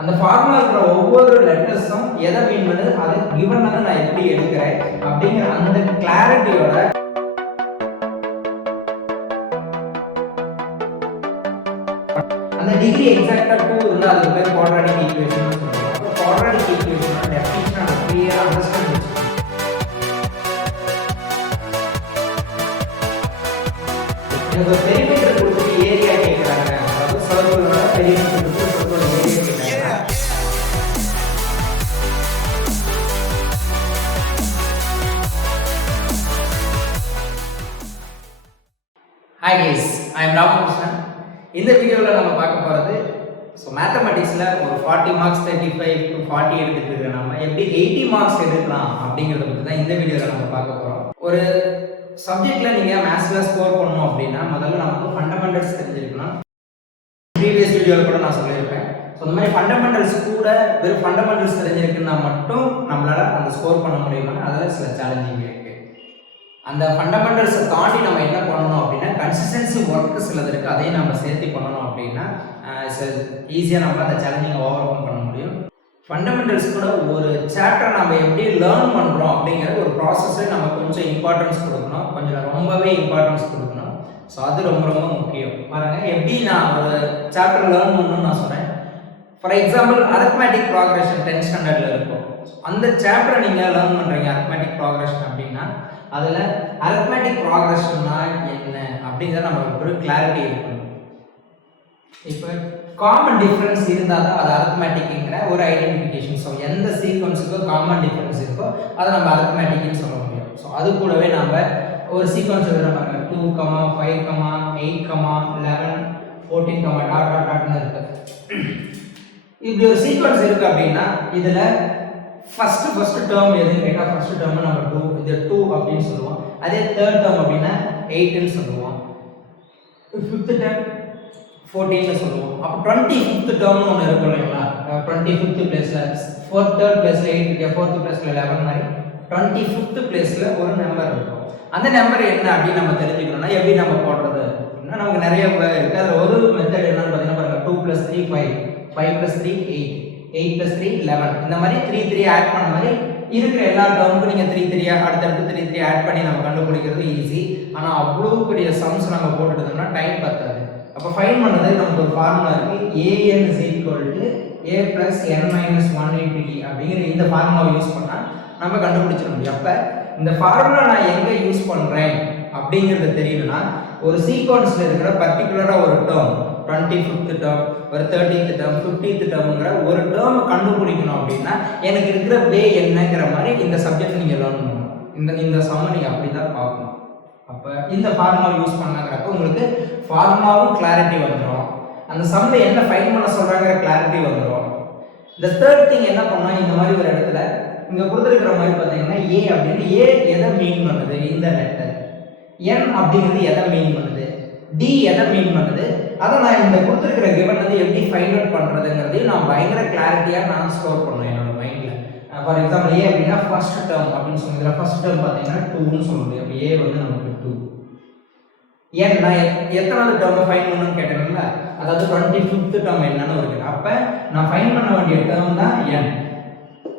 அந்த ஃபார்முலா இருக்கிற ஒவ்வொரு லெட்டர்ஸும் எதை மீன் பண்ணுது, அதை கிவன் வந்து நான் எப்படி எடுக்கிறேன் அப்படிங்கிற அந்த கிளாரிட்டியோட அந்த டிகிரி எக்ஸாக்டா 2 இருந்தா அதுக்கு பேர் குவாட்ராட்டிக் ஈக்குவேஷன் சொல்லுவாங்க. அப்போ குவாட்ராட்டிக் ஈக்குவேஷனோட டெஃபினிஷன் நான் கிளியரா அண்டர்ஸ்டாண்ட் பண்ணுங்க. எனக்கு ஒரு பெரிமீட்டர் கொடுத்துட்டு ஏரியா கேட்குறாங்க, அதாவது சர்க்கிளோட பெரிமீட்டர் கொடுத்து சர்க்கிளோட ஏரியா கேட்குறாங்க. Hi guys, I am Ramakrishnan. இந்த வீடியோவில் நம்ம பார்க்க போகிறது மேத்தமெட்டிக்ஸில் ஒரு 40 மார்க்ஸ் 35 to 40 எடுத்துட்டு இருக்கிற நம்ம எப்படி 80 மார்க்ஸ் எடுக்கலாம் அப்படிங்கிறத பற்றி தான் இந்த வீடியோவில் நம்ம பார்க்க போகிறோம். ஒரு சப்ஜெக்டில் நீங்கள் மேத்ஸில் ஸ்கோர் பண்ணணும் அப்படின்னா முதல்ல நமக்கு ஃபண்டமெண்டல்ஸ் தெரிஞ்சிருக்கணும். ப்ரீவியஸ் வீடியோவில் கூட நான் சொல்லியிருப்பேன். ஸோ இந்த மாதிரி ஃபண்டமெண்டல்ஸ் கூட வெறும் ஃபண்டமெண்டல்ஸ் தெரிஞ்சிருக்குன்னா மட்டும் நம்மளால் அந்த ஸ்கோர் பண்ண முடியுமா, அதில் சில சேலஞ்சிங் இருக்குது. அந்த ஃபண்டமெண்டல்ஸை தாண்டி நம்ம என்ன பண்ணணும் அப்படின்னா கன்சிஸ்டன்சி ஒர்க்கு சிலது இருக்குது, அதையும் நம்ம சேர்த்து பண்ணணும் அப்படின்னா ஈஸியாக நம்ம அந்த சேலஞ்சிங்கை ஓவர் கம் பண்ண முடியும். ஃபண்டமெண்டல்ஸ் கூட ஒரு சாப்டர் நம்ம எப்படி லேர்ன் பண்ணுறோம் அப்படிங்கிற ஒரு ப்ராசஸை நம்ம கொஞ்சம் இம்பார்ட்டன்ஸ் கொடுக்கணும், கொஞ்சம் ரொம்பவே இம்பார்ட்டன்ஸ் கொடுக்கணும். ஸோ அது ரொம்ப ரொம்ப முக்கியம். பாருங்கள், எப்படி நான் ஒரு சாப்டர் லேர்ன் பண்ணணும்னு நான் சொன்னேன். For example arithmetic progression 10th ஸ்டாண்டர்டில் இருக்கும். அந்த சாப்டரை நீங்கள் லேர்ன் பண்ணுறீங்க அரித்மெட்டிக் ப்ராக்ரெஷன் அப்படின்னா அதில் அரித்மெட்டிக் ப்ராக்ரெஷன்னா என்ன அப்படிங்கிறத நம்மளுக்கு ஒரு கிளாரிட்டி இருக்கணும். இப்போ காமன் டிஃப்ரென்ஸ் இருந்தால் தான் அது அரித்மெட்டிக்ங்கிற ஒரு ஐடென்டிஃபிகேஷன். ஸோ எந்த சீக்வன்ஸுக்கோ காமன் டிஃப்ரென்ஸ் இருக்கோ அதை நம்ம அரித்மெட்டிக்னு சொல்ல முடியும். ஸோ அது கூடவே நம்ம ஒரு சீக்வன்ஸ் எழுதுகிற பாருங்க 2, 5, 8, 11, 14, டாட் டாட் டாட்னு இருக்கு. இப்படி ஒரு சீக்வன்ஸ் இருக்கு அப்படின்னா இதில் ஃபர்ஸ்ட் டேர்ம் எதுன்னு கேட்டால் ஃபர்ஸ்ட் டேர்ம் நம்ம 2, இது 2 அப்படின்னு சொல்லுவோம். அதே தேர்ட் டேர்ம் அப்படின்னா 8ன்னு சொல்லுவோம். ஃபிஃப்த் டேர்ம் 14ன்னு சொல்லுவோம். அப்போ 25th டேர்ம்னு ஒன்று இருக்கும் இல்லைங்களா, 25th பிளேஸில் தேர்ட் பிளேஸில் 8 இருக்கு, 4th பிளேஸில் 11 மாதிரி 25th பிளேஸில் ஒரு நம்பர் இருக்கும். அந்த நம்பர் என்ன அப்படின்னு நம்ம தெரிஞ்சுக்கணும்னா எப்படி நம்ம போடுறது அப்படின்னா நமக்கு நிறைய இருக்குது. அதில் ஒரு மெத்தட் என்னன்னு பார்த்தீங்கன்னா பாருங்கள் 2 + 3 5, 5 + 3 8, 8 + 3 11, இந்த மாதிரி 3 3 ஆட் பண்ண மாதிரி இருக்கிற எல்லா டேர்முக்கும் நீங்கள் 3 3 அடுத்தடுத்து 3 3 ஆட் பண்ணி நம்ம கண்டுபிடிக்கிறது ஈஸி. ஆனால் அவ்வளோ பெரிய சம்ஸ் நம்ம போட்டுட்டோம்னா டைம் பத்தாது. அப்போ ஃபைண்ட் பண்ணது நமக்கு ஒரு ஃபார்முலா இருக்குது, an = a + n - 1 × d அப்படிங்கிற இந்த ஃபார்முலாவை யூஸ் பண்ணால் நம்ம கண்டுபிடிச்சிட முடியும். அப்போ இந்த ஃபார்முலா நான் எங்கே யூஸ் பண்ணுறேன் அப்படிங்கிறது தெரியணும்னா ஒரு சீக்வன்ஸில் இருக்கிற பர்டிகுலராக ஒரு டேர்ம் 25th டேர்ம், ஒரு 13th டேர்ம், 15th டேர்ம்ங்கிற ஒரு டேர்மை கண்டுபிடிக்கணும் அப்படின்னா எனக்கு இருக்கிற வே என்னங்கிற மாதிரி இந்த சப்ஜெக்ட் நீங்கள் லேர்ன் பண்ணணும். இந்த சம்மை நீங்கள் அப்படி தான் பார்க்கணும். அப்போ இந்த ஃபார்முலா யூஸ் பண்ணாங்கிறப்ப உங்களுக்கு ஃபார்முலாவும் கிளாரிட்டி வந்துடும், அந்த சம்மில் என்ன ஃபைண்ட் பண்ண சொல்கிறாங்கிற கிளாரிட்டி வந்துடும். இந்த தேர்ட் திங் என்ன பண்ணால் இந்த மாதிரி ஒரு இடத்துல இங்கே கொடுத்துருக்கிற மாதிரி பார்த்தீங்கன்னா ஏ அப்படின்னு ஏ எதை மீன் பண்ணுது, இந்த லெட்டர் என் அப்படிங்கிறது எதை மீன் பண்ணுது, டி எதை மீன் பண்ணுது, அதை நான் இந்த கொடுத்துருக்கிற கிவன் வந்து எப்படி ஃபைண்ட் அவுட் பண்ணுறதுங்கிறதையும் நான் பயங்கர கிளாரிட்டியாக நான் ஸ்டோர் பண்ணுவேன் என்னோட மைண்டில். ஃபார் எக்ஸாம்பிள் ஏ அப்படின்னா ஃபர்ஸ்ட் டேர்ம் அப்படின்னு சொல்லுங்கள், ஃபர்ஸ்ட் டேர்ம் பார்த்தீங்கன்னா 2ன்னு சொல்ல முடியும். அப்போ ஏ வந்து நமக்கு 2. ஏன் நான் எத்தனாவது டேர்மை ஃபைண்ட் பண்ணணும்னு கேட்டேன்ல, அதாவது 25th டேர்ம் என்னன்னு ஒரு கேட்டேன். அப்போ நான் ஃபைண்ட் பண்ண வேண்டிய டேர்ம் தான் n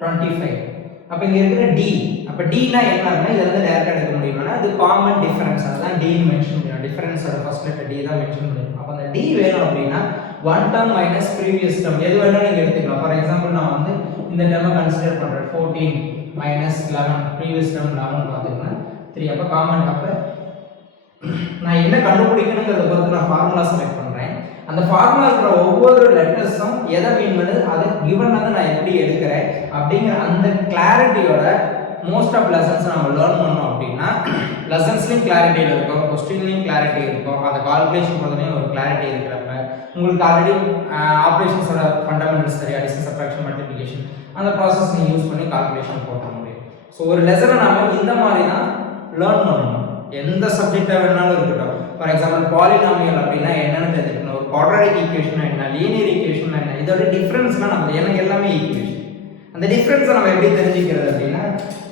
25. அப்போ இங்கே இருக்கிற டி, அப்போ டினா என்ன அப்படின்னா இதை வந்து டேரக்டாக எடுக்க முடியும்னா அது காமன் டிஃபரன்ஸ், அதுதான் டி மென்ஷன் பண்ணணும். டிஃபரன்ஸோட ஃபர்ஸ்ட் லெட்டர் டி தான் மென்ஷன் பண்ணணும். அப்போ அந்த டி வேணும் அப்படின்னா 1 டேர்ம் மைனஸ் ப்ரீவியஸ் டேர்ம் எது வேணாலும் நீங்கள் எடுத்துக்கலாம். ஃபார் எக்ஸாம்பிள் நான் வந்து இந்த டேர்மை கன்சிடர் பண்ணுறேன் 14 - 11, ப்ரீவியஸ் டேர்ம் 11 பார்த்துக்கோங்க 3. அப்போ காமன். அப்போ நான் என்ன கண்டுபிடிக்கணுங்கிறத பொறுத்து நான் ஃபார்முலா செலக்ட் பண்ணுறேன். அந்த ஃபார்முலா இருக்கிற ஒவ்வொரு லெட்டர்ஸும் எதை மீன் பண்ணுது, அதை கிவன் வந்து நான் எப்படி எடுக்கிறேன் அப்படிங்கிற அந்த கிளாரிட்டியோட மோஸ்ட் ஆஃப் லெசன்ஸ் நம்ம லேர்ன் பண்ணோம் அப்படின்னா லெசன்ஸ்லையும் கிளாரிட்டியில் இருக்கும், கொஸ்டின்லையும் கிளாரிட்டி இருக்கும், அந்த கால்குலேஷன் பண்ணுறதுலையும் ஒரு கிளாரிட்டி இருக்கிறப்ப உங்களுக்கு ஆல்ரெடி ஆப்ரேஷன்ஸோட ஃபண்டமெண்டல்ஸ் தெரியும், அடிஷன், சப்ட்ராக்ஷன், மல்டிப்ளிகேஷன், அந்த ப்ராசஸ் நீங்கள் யூஸ் பண்ணி கால்குலேஷன் போட முடியும். ஸோ ஒரு லெசனை நம்ம இந்த மாதிரி தான் லேர்ன் பண்ணணும், எந்த சப்ஜெக்டாக வேணாலும் இருக்கட்டும். ஃபார் எக்ஸாம்பிள் பாலினாமியல் அப்படின்னா என்னென்னு தெரிஞ்சுக்கணும், ஒரு குவாட்ராட்டிக் ஈக்குவேஷன் என்ன, லீனியர் ஈக்குவேஷன் என்ன, இதோட டிஃப்ரென்ஸ்லாம் நம்ம எனக்கு எல்லாமே ஈக்குவேஷன். அந்த டிஃப்ரென்ஸை நம்ம எப்படி தெரிஞ்சுக்கிறது அப்படின்னா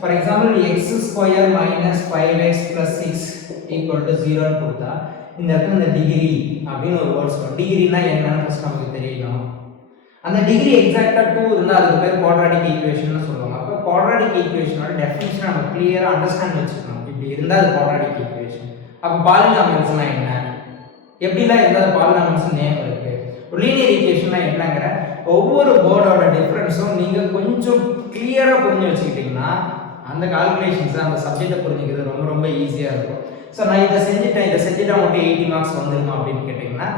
ஃபார் எக்ஸாம்பிள் x² - 5x + 6 = 0ன்னு கொடுத்தா இந்த இடத்துல இந்த டிகிரி அப்படின்னு ஒரு வேர்ட்ஸ் வரும். டிகிரினா என்னன்னு ஃபர்ஸ்ட் நமக்கு தெரியணும். அந்த டிகிரி எக்ஸாக்டாக 2 இருந்தால் அதுக்கு பேர் குவாட்ராட்டிக் ஈக்குவேஷன் சொல்லுவாங்க. அப்போ குவாட்ராட்டிக் ஈக்குவேஷனோட டெஃபினிஷன் நம்ம கிளியராக அண்டர்ஸ்டாண்ட் வச்சுக்கணும். இப்படி இருந்தால் அது குவாட்ராட்டிக் ஈக்குவேஷன். அப்போ பாலினாமியல்ஸ்னா என்ன, எப்படிலாம் இருந்தால் பாலினாமியல்ஸ் நேம் இருக்கு, லீனியர் ஈக்குவேஷன்லாம் என்னங்கிற ஒவ்வொரு போர்டோட டிஃப்ரென்ஸும் நீங்கள் கொஞ்சம் கிளியராக புரிஞ்சு வச்சுக்கிட்டிங்கன்னா அந்த கால்குலேஷன்ஸ் அந்த சப்ஜெக்டை புரிஞ்சுக்கிறது ரொம்ப ரொம்ப ஈஸியாக இருக்கும். ஸோ நான் இதை செஞ்சுட்டா மட்டும் 80 மார்க்ஸ் வந்துருமா அப்படின்னு கேட்டிங்கன்னா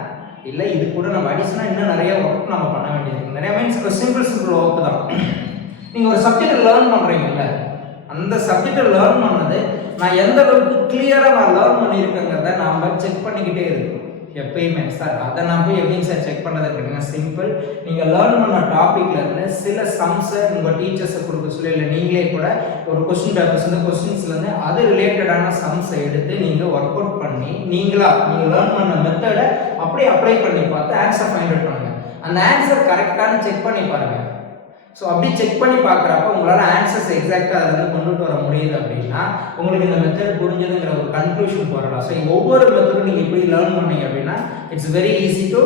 இல்லை, இது கூட நம்ம அடிஷனாக இன்னும் நிறைய ஒர்க் நம்ம பண்ண வேண்டியது இருக்குது. நிறைய மீன்ஸ் சிம்பிள் ஒர்க் தான். நீங்கள் ஒரு சப்ஜெக்டை லேர்ன் பண்ணுறீங்கல்ல, அந்த சப்ஜெக்டை லேர்ன் பண்ணது நான் எந்த அளவுக்கு கிளியராக நான் லேர்ன் பண்ணியிருக்கேங்கிறத நாம் செக் பண்ணிக்கிட்டே இருக்கோம் எப்பயுமே. சார் அதை நான் போய் எப்படிங்க சார் செக் பண்ணதை கேட்டீங்கன்னா சிம்பிள். நீங்கள் லேர்ன் பண்ண டாப்பிக்ல இருந்து சில சம்ஸை உங்கள் டீச்சர்ஸை கொடுக்க சொல்லி இல்லை நீங்களே கூட ஒரு கொஸ்டின் பேப்பர்ஸ் இந்த கொஸ்டின்ஸ்லேருந்து அது ரிலேட்டடான சம்ஸை எடுத்து நீங்கள் ஒர்க் அவுட் பண்ணி நீங்கள் லேர்ன் பண்ண மெத்தடை அப்படியே அப்ளை பண்ணி பார்த்து ஆன்சர் ஃபைண்ட் அவுட் பண்ணுங்கள். அந்த ஆன்சர் கரெக்டானு செக் பண்ணி பாருங்கள். ஸோ அப்படி செக் பண்ணி பார்க்குறப்ப உங்களால் ஆன்சர்ஸ் எக்ஸாக்டாக அதுலேருந்து கொண்டுட்டு வர முடியுது அப்படின்னா உங்களுக்கு இந்த மெத்தட் புரிஞ்சதுங்கிற ஒரு கன்க்ளூஷன் போடலாம். ஸோ ஒவ்வொரு மெத்தடும் நீங்கள் இப்படி லேர்ன் பண்ணீங்க அப்படின்னா it's very easy to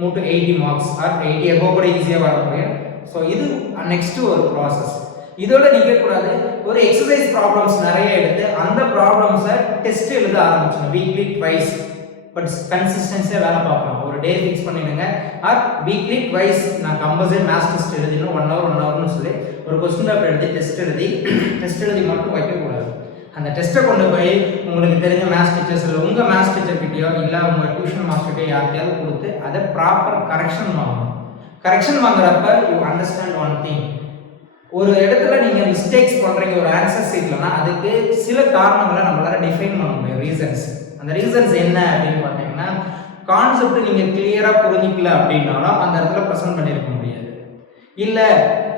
move to 80 marks or 80 above கூட ஈஸியாக வர முடியும். ஸோ இது நெக்ஸ்ட்டு ஒரு ப்ராசஸ். இதோட நிற்கக்கூடாது, ஒரு எக்ஸசைஸ் ப்ராப்ளம்ஸ் நிறைய எடுத்து அந்த ப்ராப்ளம்ஸை டெஸ்ட் எழுத ஆரம்பிச்சோம் வீக்லி ட்வைஸ். பட் கன்சிஸ்டன்சியாக வேலை பார்க்கலாம். ஒரு டே ஃபிக்ஸ் பண்ணிடுங்க ஆர் வீக்லி ட்வைஸ் நான் கம்பல்சரி மேத்ஸ் டெஸ்ட் எழுதிடணும் 1 hourனு சொல்லி ஒரு கொஸ்டின் பேப்பர் எழுதி டெஸ்ட் எழுதி மட்டும் வைக்கக்கூடாது. அந்த டெஸ்ட்டை கொண்டு போய் உங்களுக்கு தெரிஞ்ச மேத்ஸ் டீச்சர்ஸ் இல்லை உங்கள் மேத்ஸ் டீச்சர் கிட்டேயோ இல்லை உங்கள் டியூஷன் மாஸ்டர்கிட்டயோ யார்கிட்டயாவது கொடுத்து அதை ப்ராப்பர் கரெக்ஷன் வாங்கணும். கரெக்ஷன் வாங்குறப்ப யூ அண்டர்ஸ்டாண்ட் ஒன் திங், ஒரு இடத்துல நீங்கள் மிஸ்டேக்ஸ் பண்ணுறீங்க ஒரு ஆன்சர் சீட்லனா அதுக்கு சில காரணங்களை நம்மளால் டிஃபைன் பண்ண முடியும், ரீசன்ஸ். அந்த ரீசன்ஸ் என்ன அப்படின்னு பார்த்தீங்கன்னா கான்செப்ட் நீங்கள் கிளியராக புரிஞ்சிக்கல அப்படின்னாலும் அந்த இடத்துல ப்ரெசென்ட் பண்ணியிருக்க முடியாது. இல்லை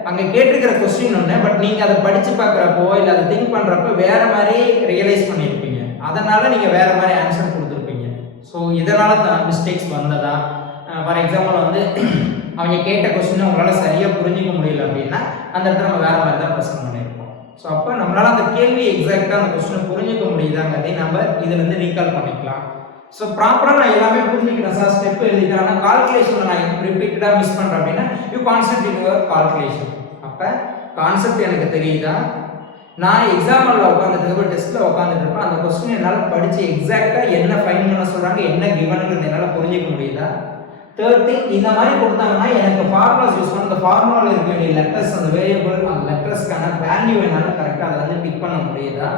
அங்கே கேட்டிருக்கிற கொஸ்டின் ஒன்று, பட் நீங்கள் அதை படித்து பார்க்குறப்போ இல்லை அதை திங்க் பண்ணுறப்போ வேறு மாதிரி ரியலைஸ் பண்ணியிருப்பீங்க, அதனால் நீங்கள் வேறு மாதிரி ஆன்சர் கொடுத்துருப்பீங்க. ஸோ இதனால் தான் மிஸ்டேக்ஸ் வந்ததா. ஃபார் எக்ஸாம்பிள் வந்து அவங்க கேட்ட கொஸ்டினை உங்களால் சரியாக புரிஞ்சிக்க முடியல அப்படின்னா அந்த இடத்துல நம்ம வேறு மாதிரி தான் ப்ரெசென்ட் பண்ணியிருப்போம். ஸோ அப்போ நம்மளால் அந்த கேள்வி எக்ஸாக்டாக அந்த கொஸ்டினை புரிஞ்சிக்க முடியுதாங்கிறதை நம்ம இதுலேருந்து ரீகால் பண்ணிக்கலாம். ஸோ ப்ராப்பராக நான் எல்லாமே புரிஞ்சுக்கிறேன் சார், ஸ்டெப் எழுதிட்டேன், ஆனால் கால்குலேஷன் நான் ரிப்பீட்டடாக மிஸ் பண்ணுறேன் அப்படின்னா you concept in your calculation. அப்போ கான்செப்ட் எனக்கு தெரியுதா, நான் எக்ஸாம்பிளில் உட்காந்துட்டு டெஸ்ட்டில் உட்காந்துட்டு இருப்பேன், அந்த கொஸ்டின் என்னால் படித்து எக்ஸாக்டாக என்ன ஃபைன் பண்ண சொல்கிறாங்க என்ன கிவனுங்கிறது என்னால் புரிஞ்சிக்க முடியுதா. தேர்ட் திங், இந்த மாதிரி கொடுத்தாங்கன்னா எனக்கு ஃபார்முலாஸ் யூஸ் பண்ண அந்த ஃபார்முலாவில் இருக்க வேண்டிய லெட்டர்ஸ் அந்த வேரியபிள் அந்த லெட்டர்ஸ்க்கான வேல்யூ என்னால் கரெக்டாக அதை வந்து பிக் பண்ண முடியுதா,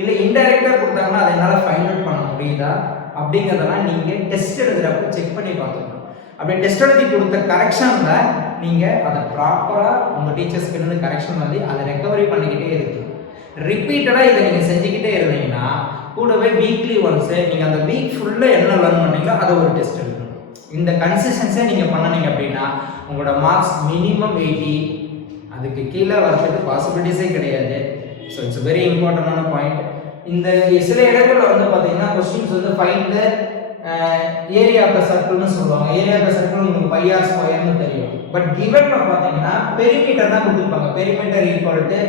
இல்லை இன்டைரக்டாக கொடுத்தாங்கன்னா அதை என்னால் ஃபைண்ட் அவுட் பண்ண முடியுதா அப்படிங்கிறதெல்லாம் நீங்கள் டெஸ்ட் எழுதுறப்ப செக் பண்ணி பார்த்துக்கணும். அப்படி டெஸ்ட் எழுதி கொடுத்த கரெக்ஷனில் நீங்கள் அதை ப்ராப்பராக உங்கள் டீச்சர்ஸ்க்கு இருந்து கரெக்ஷன் வந்து அதை ரெக்கவரி பண்ணிக்கிட்டே இருக்கணும். ரிப்பீட்டடாக இதை நீங்கள் செஞ்சுக்கிட்டே இருந்தீங்கன்னா கூடவே வீக்லி ஒன்ஸு நீங்கள் அந்த வீக் ஃபுல்லாக என்ன லேர்ன் பண்ணீங்களோ அதை ஒரு டெஸ்ட் எழுதணும். இந்த கன்சிஸ்டன்ஸியாக நீங்கள் பண்ணினீங்க அப்படின்னா உங்களோட மார்க்ஸ் மினிமம் 80, அதுக்கு கீழே வரதுக்கு பாசிபிலிட்டிஸே கிடையாது. ஸோ இட்ஸ் வெரி இம்பார்ட்டண்டான பாயிண்ட். இந்த சில இடங்களில் வந்து பார்த்தீங்கன்னா கொஸ்டின்ஸ் வந்து find the area of the சர்க்கிள்னு சொல்லுவாங்க. ஏரியா ஆஃப் த சர்க்கிள் உங்களுக்கு πr ஸ்கொயர்னு தெரியும், பட் கிவன்ல பார்த்தீங்கன்னா பெரிமீட்டர் தான் கொடுத்துருப்பாங்க. பெரிமீட்டர் ஈக்குவல் டு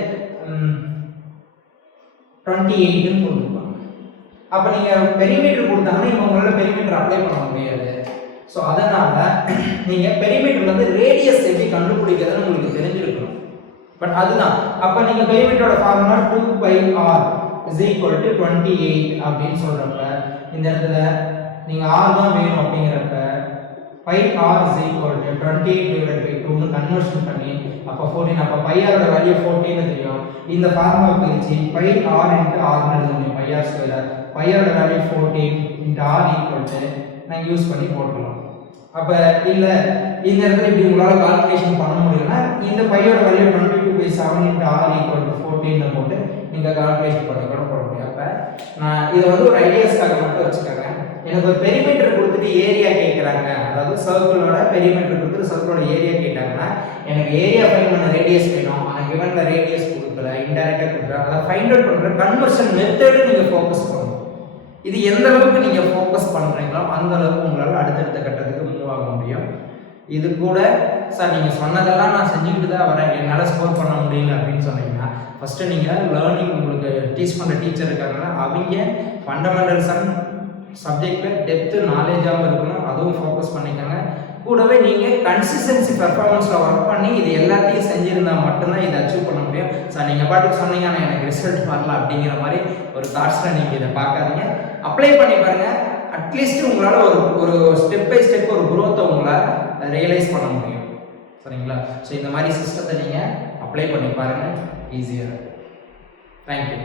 28ன்னு கொடுத்துருப்பாங்க. அப்போ நீங்கள் பெரிமீட்டர் கொடுத்தாங்கன்னா இப்போ உங்களால் பெரிமீட்டர் அப்ளை பண்ண முடியாது. ஸோ அதனால் நீங்கள் பெரிமீட்டர் வந்து ரேடியஸ் எப்படி கண்டுபிடிக்கிறதுன்னு உங்களுக்கு தெரிஞ்சிருக்கணும். பட் அதுதான் அப்போ நீங்கள் பெரிமீட்டரோட formula 2πr is equal to 28 அப்படின்னு சொல்கிறப்ப இந்த இடத்துல நீங்கள் r தான் வேணும் அப்படிங்கிறப்ப πr is equal to 28/2ன்னு கன்வர்ஷன் பண்ணி அப்போ 14, அப்போ πr-ஓட வேல்யூ 14 தெரியும். இந்த ஃபார்முலா பிரித்து πr into r எழுதணும், πr ஸ்கொயர் πr-ஓட value 14 into r equal to நான் யூஸ் பண்ணி போட்டுக்கலாம். அப்போ இல்லை இந்த இடத்துல இப்படி உங்களால் கால்குலேஷன் பண்ண முடியும்னா இந்த பையோட value 22/7 into r equal to 14 போட்டு நீங்கள் கால்குலேஷன் பண்ணி கூட போட முடியும். அப்போ நான் இதை வந்து ஒரு ஐடியாஸ்க்காக மட்டும் வச்சுக்கோங்க. எனக்கு ஒரு பெரிமீட்டர் கொடுத்துட்டு ஏரியா கேட்குறாங்க, அதாவது சர்க்கிளோட பெரிமீட்டர் கொடுத்துட்டு சர்க்கிளோட ஏரியா கேட்டாங்கன்னா எனக்கு ஏரியா ஃபைண்ட் பண்ண ரேடியஸ் வேணும், ஆனால் கிவன்ல ரேடியஸ் கொடுக்கல இன்டைரக்டாக கொடுக்குறேன், அதை ஃபைண்ட் அவுட் பண்ணுற கன்வர்ஷன் மெத்தடு நீங்கள் ஃபோக்கஸ் பண்ணணும். இது எந்த அளவுக்கு நீங்கள் ஃபோக்கஸ் பண்ணுறீங்களோ அந்த அளவுக்கு உங்களால் அடுத்தடுத்த கட்டத்துக்கு மூவ் ஆக முடியும். இது கூட சார் நீங்கள் சொன்னதெல்லாம் நான் செஞ்சுக்கிட்டு தான் வரேன், என்னால் ஸ்கோர் பண்ண முடியல அப்படின்னு சொன்னீங்கன்னா ஃபஸ்ட்டு நீங்கள் லேர்னிங் உங்களுக்கு டீச் பண்ணுற டீச்சர் இருக்காங்கன்னா அவங்க ஃபண்டமெண்டல்ஸ் அண்ட் சப்ஜெக்டில் டெப்த்து நாலேஜாகவும் இருக்கணும், அதுவும் ஃபோக்கஸ் பண்ணிக்கோங்க. கூடவே நீங்கள் கன்சிஸ்டன்சி பெர்ஃபார்மன்ஸில் ஒர்க் பண்ணி இது எல்லாத்தையும் செஞ்சுருந்தால் மட்டும்தான் இதை அச்சீவ் பண்ண முடியும். ஸோ நீங்கள் பாட்டுக்கு சொன்னீங்க ஆனால் எனக்கு ரிசல்ட் வரல அப்படிங்கிற மாதிரி ஒரு தாட்ஸில் நீங்கள் இதை பார்க்காதீங்க. அப்ளை பண்ணி பாருங்கள். அட்லீஸ்ட் உங்களால் ஒரு ஸ்டெப் பை ஸ்டெப் ஒரு குரோத்தை உங்களால் ரியலைஸ் பண்ண முடியும். சரிங்களா? ஸோ இந்த மாதிரி சிஸ்டத்தை நீங்கள் அப்ளை பண்ணி பாருங்கள், ஈஸியாக இருக்கும். தேங்க்யூ.